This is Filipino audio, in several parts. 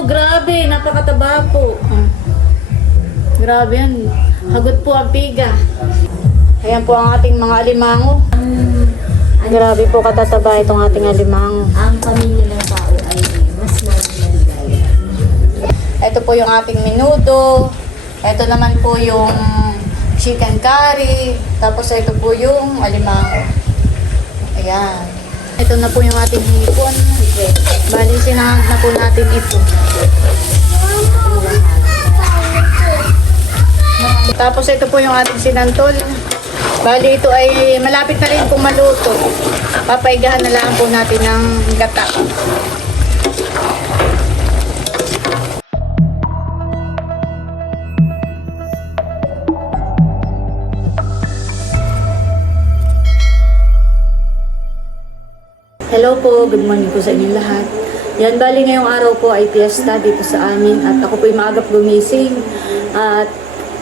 Wow, grabe. Napakataba po. Grabe yan. Hagot po ang piga. Ayan po ang ating mga alimango. Grabe po katataba itong ating alimango. Ang pamilya ng tao ay mas maligaya. Ito po yung ating menudo. Ito naman po yung chicken curry. Tapos ito po yung alimango. Ayan. Ito na po yung ating hipon. Bali, sinahag na po natin ito. Tapos ito po yung ating sinantol. Bali, ito ay malapit na rin pong maluto. Papaigahan na lang po natin ng gata. Hello po, good morning po sa inyong lahat. Yan, bali ngayong araw po ay fiesta dito sa amin at ako po ay maagap gumising at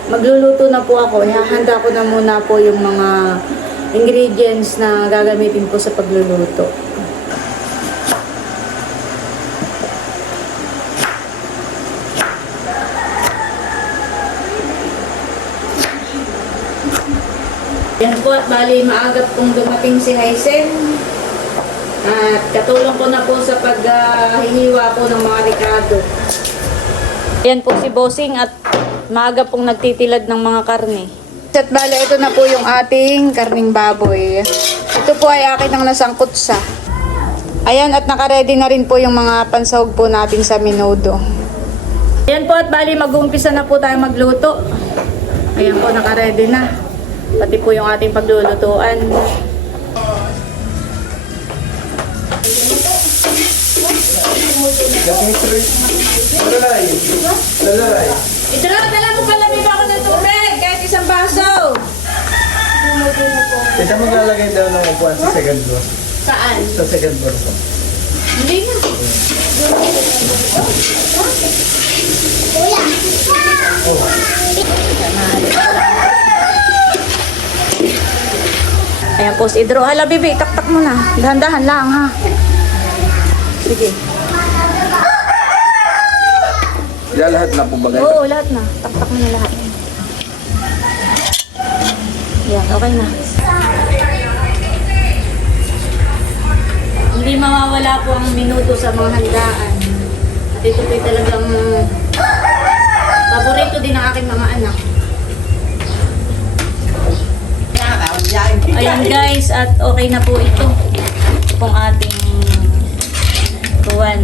magluluto na po ako. Ihahanda ko na muna po yung mga ingredients na gagamitin ko sa pagluluto. Yan po at bali maagap kong dumating si Hysen. At katulong ko na po sa paghihiwa po ng mga ricado. Yan po si Bossing at maaga pong nagtitilad ng mga karne. At bala, ito na po yung ating karning baboy. Ito po ay akin ang nasangkot sa. Ayan, at nakaredy na rin po yung mga pansahog po natin sa menudo. Ayan po at bali, mag-uumpisa na po tayo magluto. Ayan po, nakaredy na. Pati po yung ating paglulutuan. Lalay. Ito lang, dala mo palamig ako ng tubig, kahit isang baso. Ito maglalagay daw ng upuan sa second floor. Saan? Sa second floor po. Hindi na. Ayan po si Idro. Hala, bibi, taktak mo na. Dahan-dahan lang, ha? Sige. Yan lahat na po bagay. Oo, lahat na. Taktak mo na lahat. Yan, okay na. Hindi mawawala po ang minuto sa mga handaan. At ito po'y talagang paborito din ng aking mga anak. Ayan guys, at okay na po ito. Kung ating tuwan.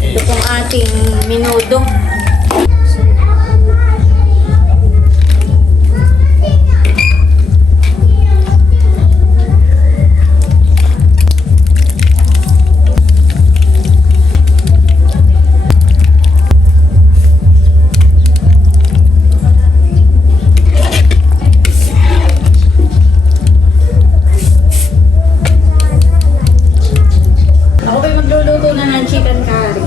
Ito pong ating minudo. Ako ba'y magluluto na ng chicken curry.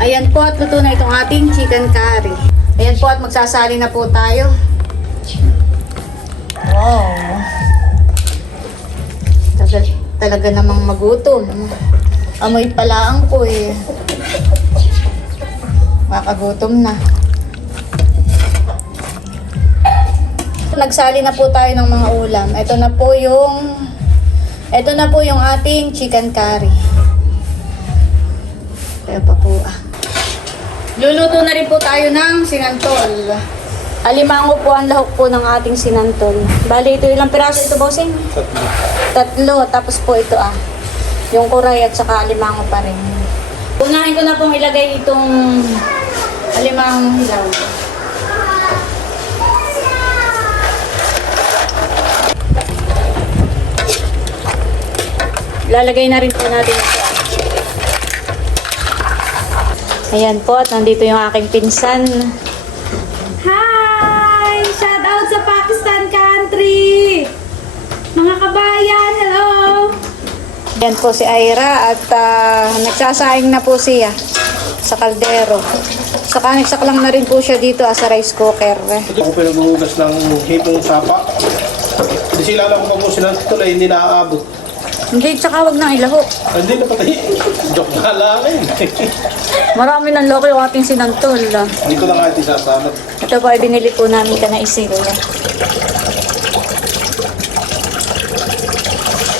Ayan po at luto na itong ating chicken curry. Ayan po at magsasali na po tayo. Wow. Talaga namang magutom. Amoy palaang ko eh. Makagutom na. Nagsali na po tayo ng mga ulam. Ito na po yung ating chicken curry. Kaya pa po Luluto na rin po tayo ng sinantol. Alimango po ang lahok po ng ating sinantol. Bali, ito ilang piraso ito, bossing? Tatlo. Tapos po ito yung kuray at saka alimango pa rin. Unahin ko na pong ilagay itong alimango hilaw. Lalagay na rin po natin ito. Ayan po, at nandito yung aking pinsan. Hi! Shout out sa Pakistan country! Mga kabayan, hello! Ayan po si Ira at nagsasaing na po siya sa kaldero. Saka nagsaklang na rin po siya dito sa rice cooker. Ako pinaghuhugas ng hipong sapa. Hindi sila lang po sila tulay, hindi naaabot. Hindi, tsaka wag nang ilaho. Hindi na patay. Joke na lang eh. Marami ng loko yung ating sinantol. Hindi ko na nga ito sasanap. Ito po ay binili po namin ka na isiro.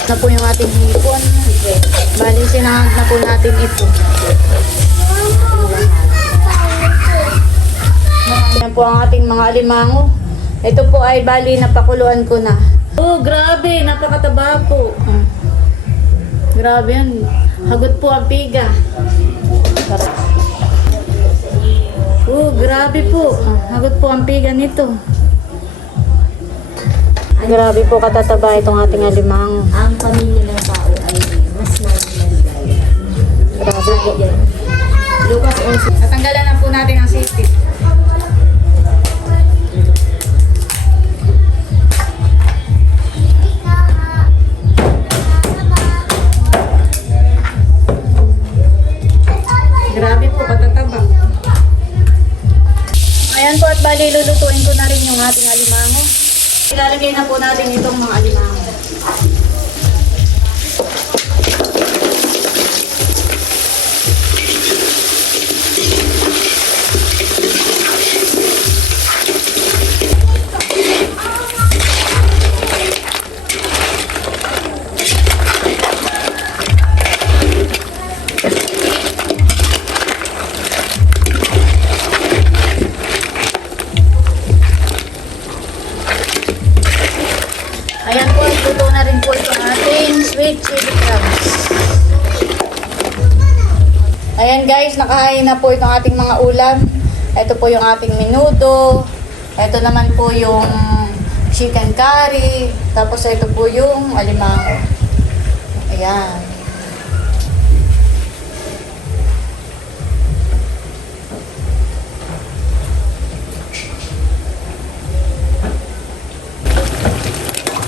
Na po yung ating hipon. Bali, sinahag na po natin ito. Yan po ang ating mga alimango. Ito po ay bali, napakuluan ko na. Oh, grabe, napakataba po. Grabe yan. Hagot po ang piga. Oh, grabe po. Hagot po ang piga nito. Grabe po katataba itong ating alimango. Ang pamilya ng tao ay mas maligaya. Grabe po. Lucas 11. Tatanggalan na po natin ang sisig. Grabe po, katataba. Ayan po at bali lulutuin ko na rin yung ating alimango. Ilalagay na po natin itong mga alimango. Ayan po, luto na rin po itong ating sweet chili crabs. Ayan guys, nakahain na po itong ating mga ulam. Ito po yung ating menudo. Ito naman po yung chicken curry. Tapos ito po yung alimango. Ayan.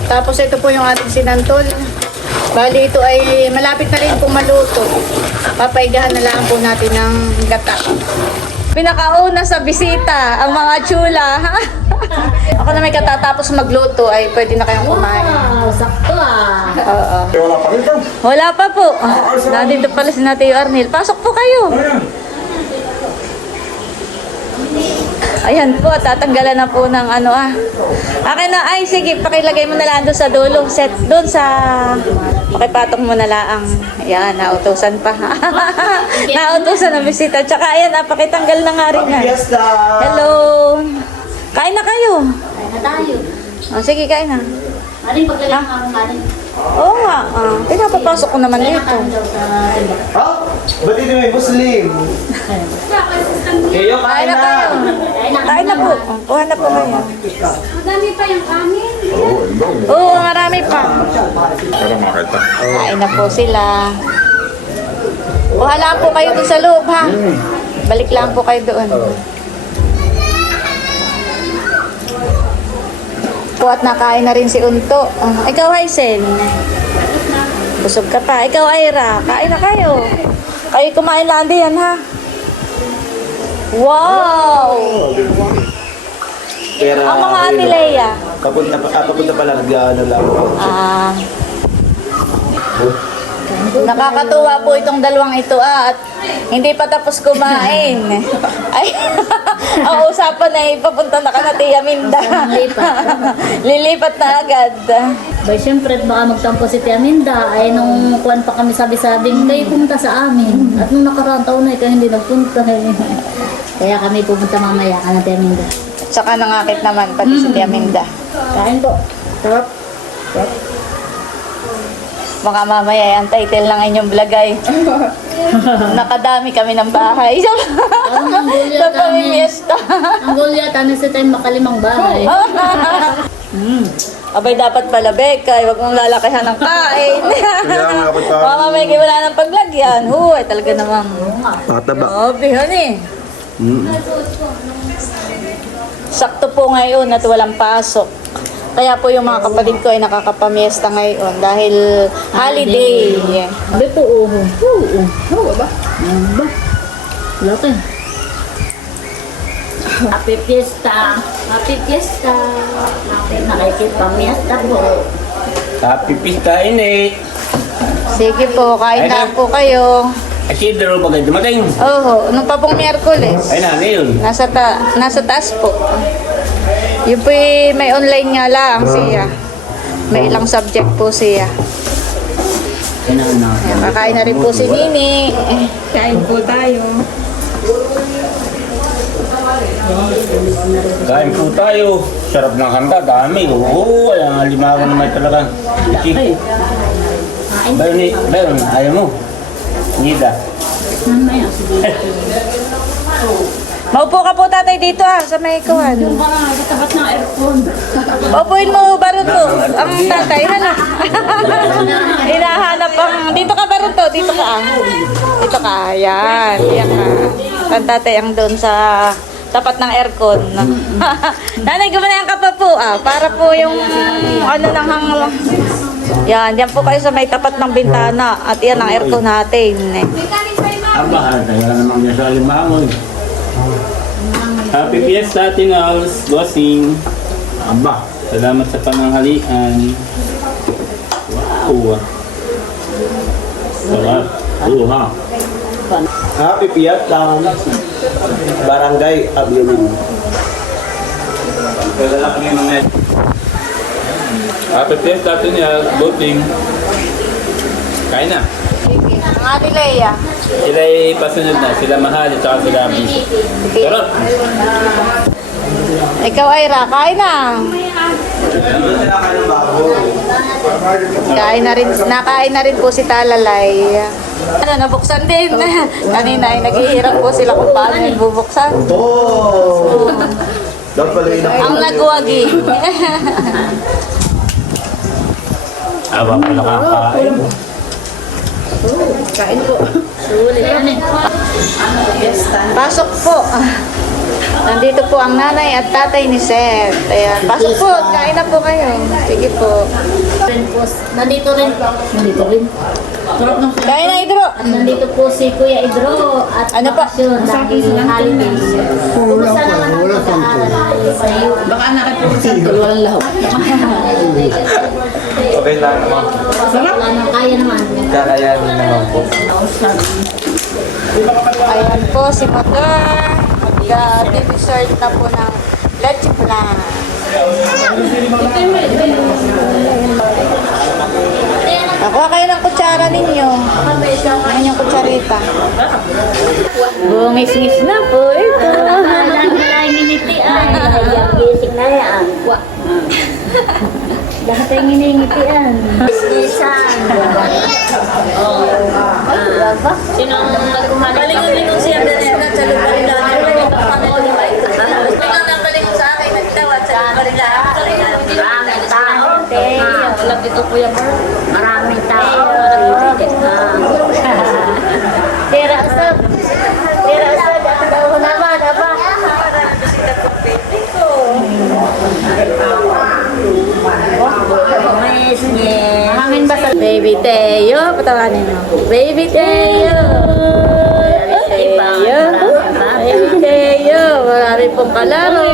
Tapos ito po yung ating sinantol. Bali ito ay malapit na rin pong maluto. Papaigahan na lang po natin ng gata. Pinakauna sa bisita, ang mga chula. Ako na may katatapos magluto ay pwede na kayong kumain. Wow, sakto ah. Oo. Wala pa rin daw. Wala pa po. Nandito pala si Natio Arnel. Pasok po kayo. Ayan po, tatanggalan na po ng ano Akin na, ay sige, pakilagay mo na lang doon sa dulo. Set doon sa, pakipatok mo na lang. Ayan, nautusan pa. Nautusan ang bisita. Tsaka ayan, pakitanggal na nga rin na. Hello. Kain na kayo. Kaya na tayo. Oh, sige, kain na. Maring paglalang ang kanin. Oo nga, pinapapasok ko naman Kaya dito. nakain daw sa iba. Ha? Ba't hindi may Muslim? Kayo Kain na kayo. Kain na po. Kuha na po ngayon. Madami pa yung kanin. Oo, marami pa. Para makita. Kain na po sila. Kuha lang po kayo doon sa loob, ha? Balik lang po kayo doon. Po at nakain na rin si Unto. Ikaw, Haisen. Busog ka pa. Ikaw, Ira. Kain na kayo. Kayo kumain lang din yan, ha? Wow! Pero, Ang mga Ate Leia. papunta pa lang, nag-ano lang. Nakakatuwa po itong dalawang ito at hindi pa tapos kumain. Ay, ang usapan ay papunta na ka na Tia Minda. Lilipat na agad. Bay, syempre, baka magtampo si Tia Minda. Ay, nung kuwan pa kami sabi-sabing, kayo pumunta sa amin. At nung nakaraang taon na, kayo hindi nagpunta. Kaya kami pumunta mamaya ka na Tia Minda. Tsaka nangakit naman pati si Tia Minda. Kain po. Sarap. Sarap. Baka mamaya ang title ng inyong vlog ay nakadami kami ng bahay. Sa pamimiesta. Ang goal yata na sa time makalimang bahay. Abay dapat pala Bekay, wag mong lalakihan ng kain. Kaya nga, pagka- Baka mamaya kayo wala ng paglagyan. Huwag, talaga namang Pataba. grabe yun eh. Sakto po ngayon at walang pasok. Kaya po yung mga kapatid ko ay nakakapamiesta ngayon dahil holiday. Abi po, uho. Oo. Oo ba? Ba? Wala ka. Happy Fiesta. Happy Fiesta. Nakikipamiesta po. Happy Pista ini. Sige po, kain na po kayo. At si Idro ba kayo dumating? Oo, nung pa pong Miyerkules. Ay na, ano yun? Nasa taas po. Yun po may online nga lang siya. May ilang subject po siya. Ayan, kakain na rin po si Nini. Kain po tayo. Kain po tayo. Sarap ng handa, dami. Oo, kaya limawan naman talaga. Bayon, ayaw mo. Nida. Maupo ka po tatay dito sa may kuhan. Tapat ng aircon. Paupuin mo Baruto. Ang tatay na. Hinahanap ang... Dito ka Baruto, dito ka. Dito ka, yan. Yan ka. Ang tatay ang doon sa tapat ng aircon. Nanay, gumanayan ka pa po para po yung ano nang hang... Yan, yan po kayo sa may tapat ng bintana. At yan ang aircon natin. Aba, tayo lang naman niya sa limangon. Happy Fiesta, Tingals, Bossing. Aba, Salamat sa pananghalian. Wow. Sarap. oo ha. Happy Fiesta. Barangay Abiyamin. Happy Fiesta, Tingals, Bossing. Kain na. Ang ate Leia. Sila ay pasunod na. Sila mahal at saka sila busy. Sarap. Ikaw Ira, kain na. Nakain na rin po si Talalay. Ano, nabuksan din. Kanina ay naghihirap po sila kung paano bubuksan. Oh! Dapat pala yun Ang nagwagi. Aba, pala kakain. Kain po. Sulit yan eh. Pasok po. Nandito po ang nanay at tatay ni Seth. Ayan. Pasok po. Kain na po kayo. Sige po. Nandito rin. Nandito rin. Kain na, Idro. At nandito po si Kuya Idro at Ano pa? bakasyon dahil holidays. Kumusta naman ang pag-aaral sa iyo? Baka nakipagsanto. Walang lahok. Okay lang naman. Kaya naman. Kakayanin naman po. Ayan po si Motor. Mag-dessert na po ng leche flan. Nakuha kayo ng kutsara ninyo. Ayan yung kutsarita. Bungis-ngis na po ito. Lahat nginiti ay. Gising na yan. Lahat ay nginingitian. Isnisan. Sino ang nagkumalit? Balingon-lingon siya na sa lupa nila. Tingnan ang balingon sa akin. Nagtawad sa lupa nila. Maraming tao. Alam dito po yan. Maraming tao. Tira asad. Tira asad. At daw naman. Aba. Hangin ba sa Baby Teo? Patawanin mo. Baby Teo! Baby Teo! Baby Teo! Marami pong kalaro.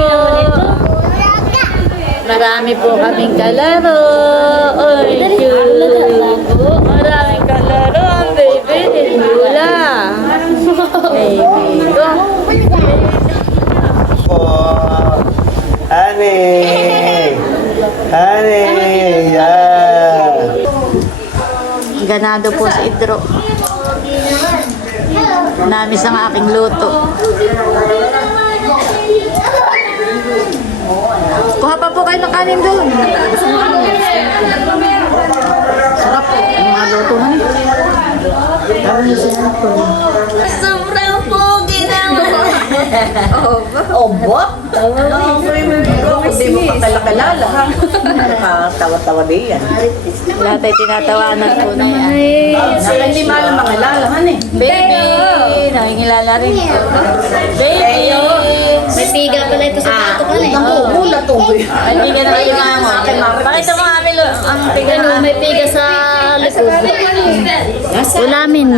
Marami po kaming kalaro. Oy, cute. Maraming kalaro ang baby. Hula. Baby ko. Oh! Honey! Honey! Yeah! Ganado po si Idro. Namis ang aking luto. Kuha pa po kayo ng kanin doon. Sarap po. Yung mga luto na sobrang pogi naman. Obo? Hindi mo pa kalakalala, ha? Nakatawa-tawa din yan. Lahat ay tinatawanan po na yan. Naka hindi malam mga lalahan eh. Baby! Nakingilala rin po. Baby! May piga pala ito sa pato ka na eh. Mula to. Ay, piga na kayo nga mo. Pakita mo nga Milo, ang piga Ano, na. may piga sa likod. Ulamin.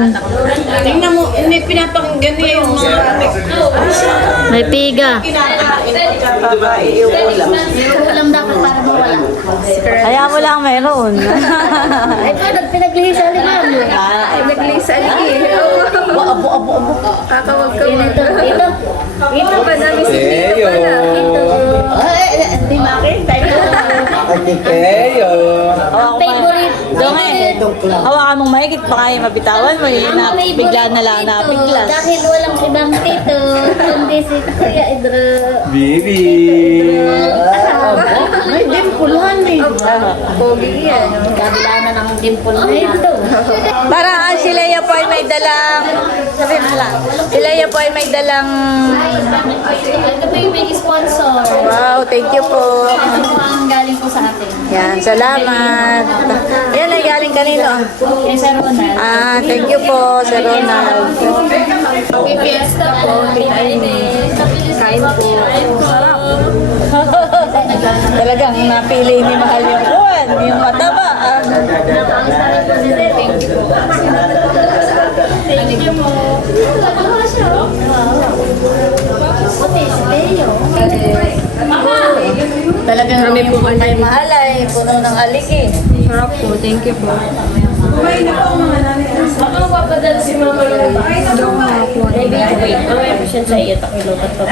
Tingnan mo, hindi pinapakinggan niya yung mga May piga. kinakababae, yung ulam. Ulam dapat para mawala. Kaya mo lang meron. Ay, paano pinaglihi sa liman mo? Kakawag ka Ito, ito. Ito ba namin si Teo. Hindi makita. Teo. Ang favorite. Hawakan mong mahigit pa kayo mabitawan mo. Bigla na lang napiglas. Dahil walang ibang tito, kundi si Kuya Idro. Bibi. May dimpulhan eh. Pogi yan. Kabila na ng dimple na ito. Parang si Leia po ay may dalang, sabihin mo lang, si Leia po ay may dalang, Ito po yung may sponsor. wow, thank you po. Ito po ang galing po sa atin. Yan, salamat. Yan ay galing kanino? Kay Sir Ronald. Ah, thank you po, Sir Ronald. Happy Fiesta po. Kain po. Sarap. Talagang napili ni Mahal yung kuwan, yung mataba. Napangista rin po si Sir. Thank you po. Thank you po. Puti, si Teo. Talagang rumi po kay Mahal ay puno ng aliki. Sarap po. Thank you po. Ako magpapadala si Mama Lola. Maybe wait. Mamaya po siya sa iyo. Takilukat pa.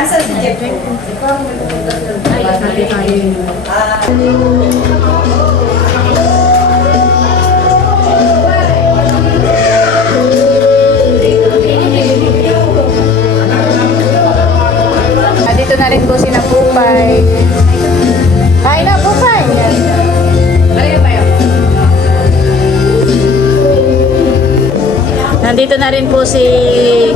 Dito na rin po si Napupay. Kain na, Pupay. Nandito na rin po si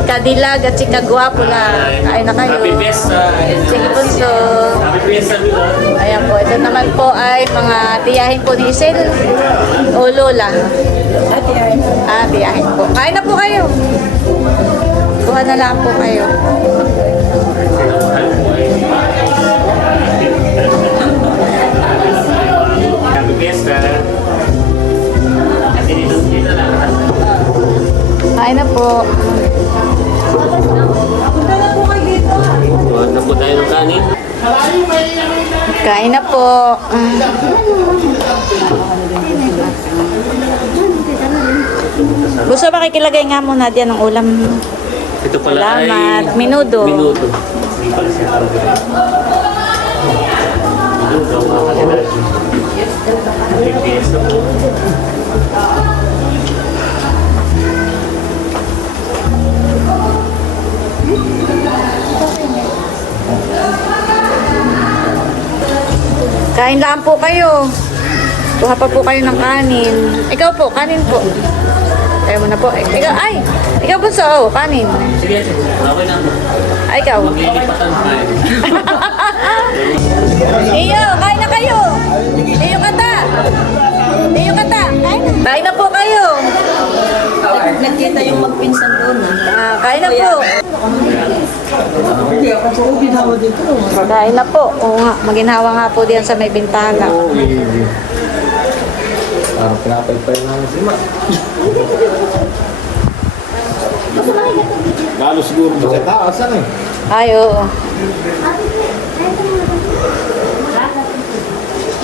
Kadilag at si Kagwapo na. Kain na kayo. Happy Fiesta. Sige Punso. Happy Fiesta, Lula. Ayan po, ito naman po ay mga tiyahin po ni Isil o Lola. Ah, tiyahin po. Kain na po kayo. Kuha na lang po kayo. Happy Fiesta. Kasi dito lang. Kain na po. Huwag na po tayo ng kanin. Kain na po. Gusto ba kikilagay nga muna diyan ng ulam? Ito pala Salamat. ay... Minudo. Minuto. Hindi pala siya tawag. Minuto, mga kalimutan. Happy Fiesta po. Kain lang po kayo. Kuha pa po kayo ng kanin. Ikaw po, kanin po. Ayaw mo na po. Ikaw, ay! Ikaw po so, kanin. Sige, okay na. Ay, ikaw. Maglilipatan pa eh. Iyo, kain na kayo. Iyo kata. Iyo kata. Kain na po kayo. Nagkita yung magpinsan doon. Ah, kain na po. Kain na po. Oo nga, maginhawa nga po diyan sa may bintana. Parang pinapalpal namin si Ma. Lalo siguro Sa taas, ano eh? Ay, oo.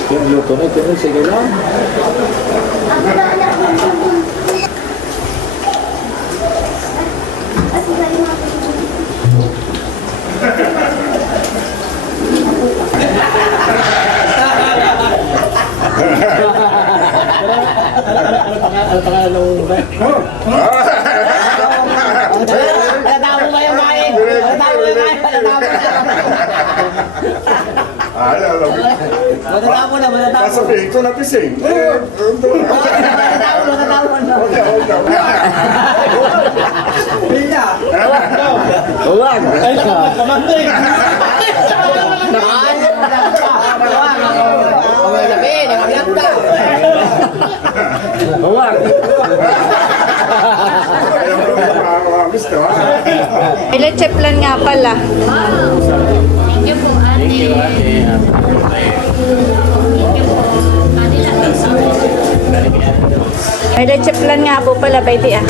Yung luto na ito, sige lang. Sasabihin ko na pising. Huwag! Huwag! Ayaw ko na mga gusto ha. May leche plan nga pala. Thank you po, ate. Thank you, ate. Thank you po. Ate lang. May leche plan nga po pala, baby ah.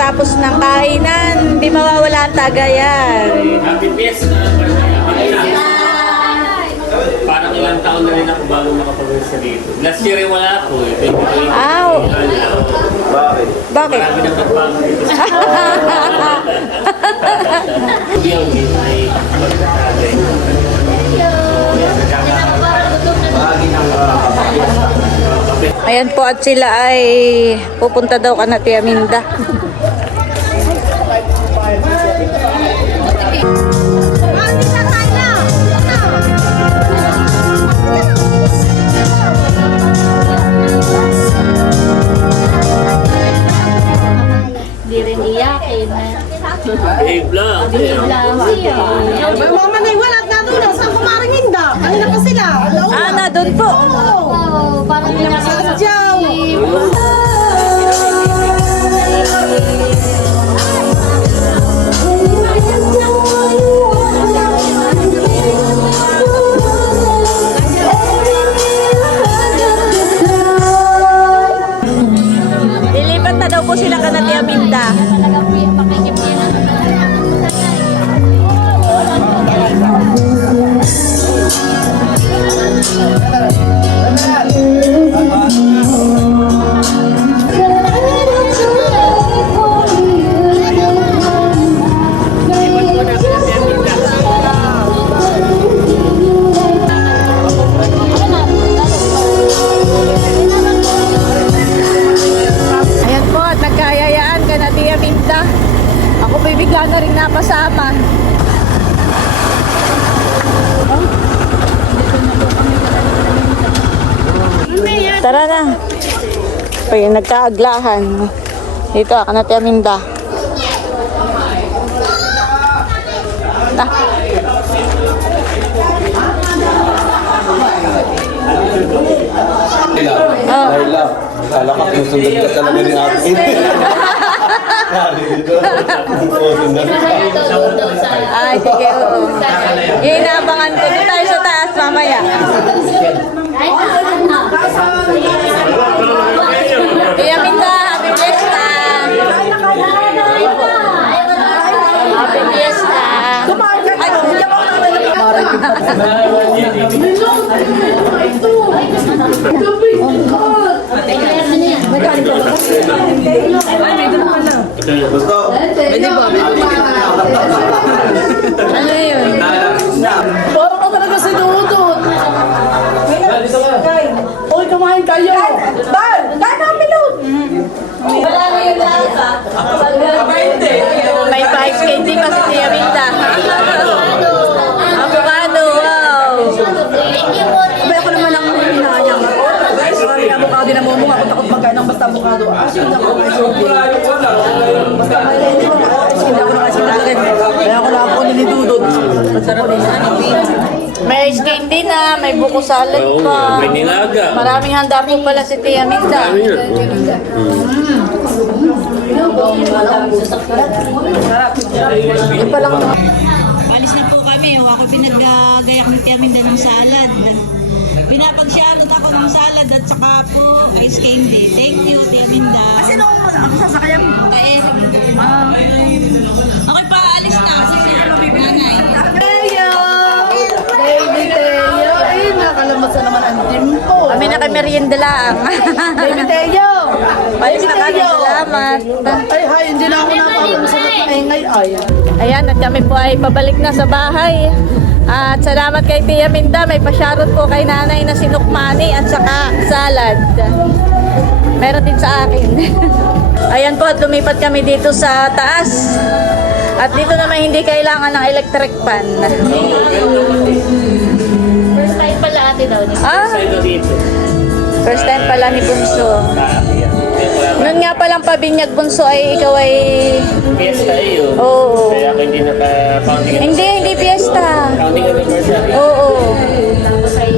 pagkatapos ng kainan, hindi mawawala ang tagayan. Happy Fiesta! Parang ilang taon na rin ako bago makapag-uwi dito. Last year wala ako eh. Bakit? Bakit? Marami nang nagbago dito. Yung may pagkakagay. Ayan po at sila ay pupunta daw ka na Tia Minda. Hindi rin iyakin. Behave lang. May mga manay at natulog sa kumaring hinda. Kanina pa sila. Ah, na doon po. Oh, parang Sadyaw. Lilipat na daw po sila ka na Tia Minda. Ayan po at nagkayayaan ka na Tia Minda. Ako po'y bigla na rin napasama. Tara na. Pag nagkaaglahan. Dito ako na Tia Minda. Laila, kala ka susunod ka talaga ni Ate. Ay, sige, oo. Yung inaabangan ko. Doon tayo sa taas mamaya. Tia Minda, happy fiesta! Happy fiesta! Ay, Gusto? ano yun? Parang ka talaga sinudot. Uy, kumain kayo. Bal! Dahil kami load! Wala na yung lasa. May 5 KT pa si Tia Minda. Avocado, wow! Abay ako naman ang hinahayang ako. Sorry, avocado na mo ako takot magkain ng basta avocado. Asin na ako kay Sophie. Basta hindi ako nakasin talaga. Kaya ako lang ako nilidudod. Masarap din sa May ice candy na, may buko salad Oo, pa. may nilaga. Maraming handa po pala si Tia Minda. Kami yun. Alis na po kami. Ako pinaggayak ni Tia Minda ng salad. Pinapagsyalot ako ng salad at saka po ice candy. Thank you, Tia Minda. Sino ang sasakyan? Tae. Okay pa, alis na. Nanay. Teo! Baby Teo! Ay, nakalamasan naman ang timpo. Kami na kay merienda lang. Baby Teo! Alis na kami. Salamat. Ay, hay, hindi na ako napapansin at maingay. Ay, Ayan, at kami po ay pabalik na sa bahay. At salamat kay Tia Minda. May pasyarot po kay nanay na sinukmani at saka salad. Meron din sa akin. Ayan po, at lumipat kami dito sa taas. At dito naman hindi kailangan ng electric fan. First time pala ate daw niya. Ah, Ito dito. first time pala ni Bunso. Noon nga palang pabinyag Bunso ay ikaw ay... Fiesta yun. Oo. Kaya ako hindi naka-counting. Hindi fiesta. Counting anniversary. Oo. Tapos ay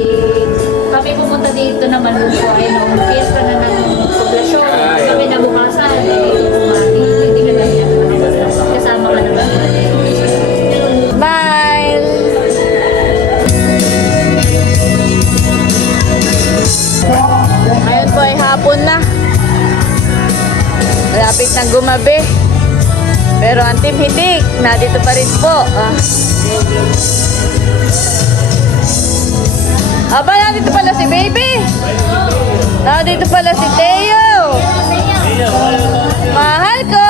kami pumunta dito naman po ay nung fiesta na ng poblasyon. Kami nabukasan. Hindi ka na yan. Kasama ka naman. Bye! Ngayon po ay hapon na. Malapit na gumabi. Pero ang Team Hitik, nandito pa rin po. Aba, nandito pala si Baby. Nandito pala si Teo. Mahal ko.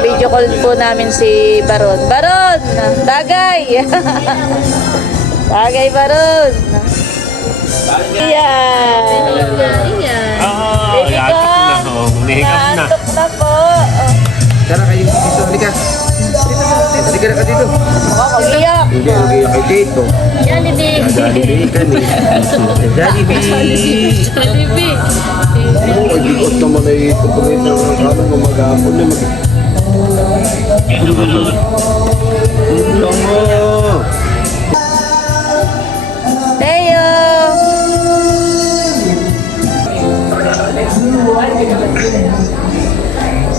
Video call po namin si Baron. Baron! Tagay! Tagay, Baron! Ayan! Oo, Baby ko! Naantok na po! Tara kayo dito, halika. Halika na ka dito. Mag-iyak! Hindi, mag-iyak kay Tito. Jollibee. Jollibee ka ni. Jollibee. Jollibee. Oo, ay bigot naman ay ito. Kung ito ang mag-aapon na Lang mo. Teo!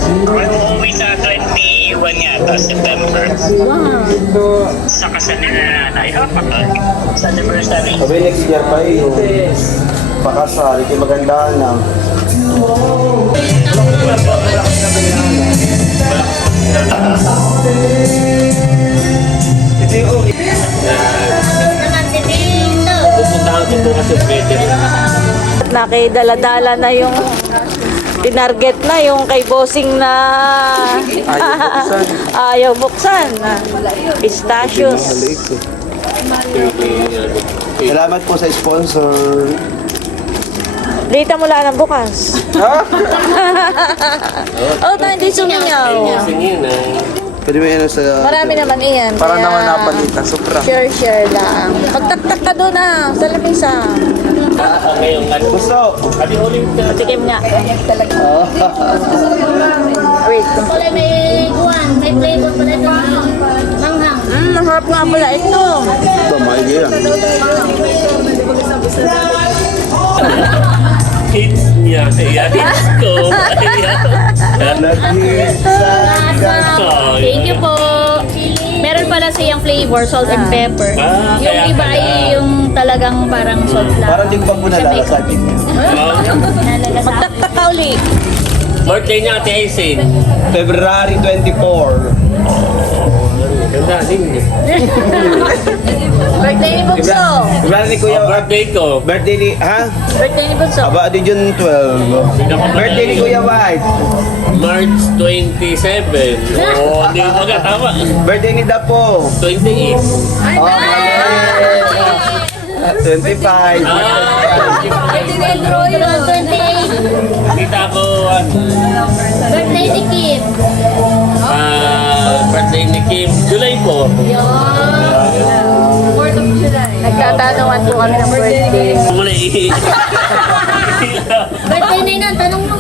Uuwi sa 21 yata, September. Sa kasal na nanay. Sa anniversary. Sabi next year pa yung pakasal. Ito maganda na. Naman si Tito. Pupuntahan ko po kasi pwede. Nakidala-dala na yung tinarget na yung kay bossing na ayaw buksan. Pistachios. Salamat po sa sponsor. Dita mula ng bukas. Oh, tayo hindi sumingaw. Singin na. Pwede mo yan sa... Marami naman iyan. Para kaya naman napalitan. Sobra. Share lang. Magtaktak ka doon na sa lamisa. Ngayon, Gusto. kami ulit ka. Patikim nga. Wait. Kulay may guwan. May flavor pala ito. Manghang. Masarap nga pala ito. Ito, maigi yan. Hits niya. Ayan, hits ko. Ayan. Thank you po. Meron pala siyang flavor, salt and pepper. Ah, Yung kaya iba pala. ay yung talagang parang salt lang. Parang di ko pa po nalalasabi. Nalalasap. Magtaktak ka uli. Birthday niya, Ate Aisin. February 24. Ganda din niya. Birthday ni Bugso. February ni Kuya. Birthday ko. Birthday ni... Ha? Birthday ni Bugso. Aba, di June 12. Birthday ni Kuya White. March 27. Oo, hindi mo tama. Birthday ni Dapo. 28. Oh, 25. Pero 28. Kita ko, Birthday ni Kim. birthday ni Kim, July po. Nagtatanungan po kami ng birthday. Muna Birthday na yun, tanong mo.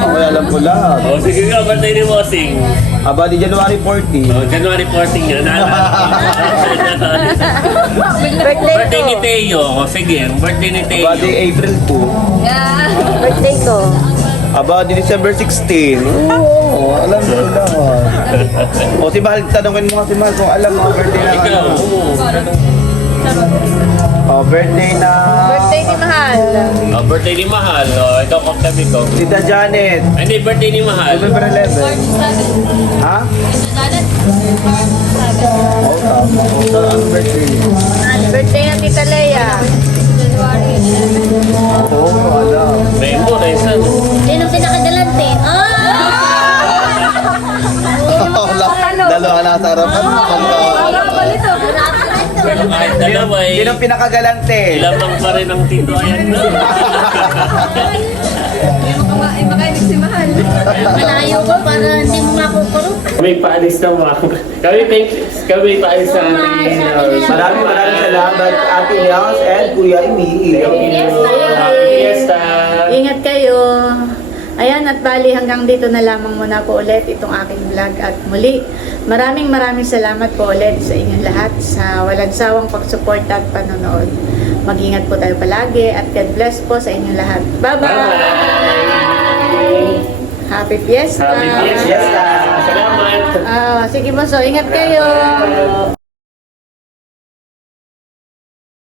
Ako alam ko lahat. O sige nga, birthday ni Bossing. Aba, di January 40. O, January 14 nga. Birthday ni Teo. O sige, birthday ni Teo. Aba, di April 2. Birthday ko. Aba, di December 16. Oo, alam ko lahat. O, si Mahal, tanongin mo si Mahal kung alam mo ang birthday na Ikaw, ano. oo. O, birthday na... Birthday ni Mahal. O, birthday ni Mahal. O, ikaw kaktabi ko. Tita Janet. Ay, hindi, birthday ni Mahal. November 11. Ha? Oo, tama. O, saan ang birthday? Birthday ng Tita Leia. Oo, alam. Rainbow, Raisan. Sino pinakagalante? Dalawa na sa harapan. Pero kahit dalawa eh, Sino pinakagalante? lamang pa rin ang tito. Ayan na. Malayo ko para hindi mo makukulong. Kami paalis na mga. Kami paalis na natin. Maraming salamat Ate Nels and Kuya Imi. Happy Fiesta. Ingat kayo. Ayan, at bali hanggang dito na lamang muna po ulit itong aking vlog. At muli, maraming salamat po ulit sa inyong lahat sa walang sawang pagsuporta at panonood. Mag-ingat po tayo palagi at God bless po sa inyong lahat. Bye-bye! Happy Fiesta! Happy Fiesta! Salamat! Sige mo, so ingat kayo!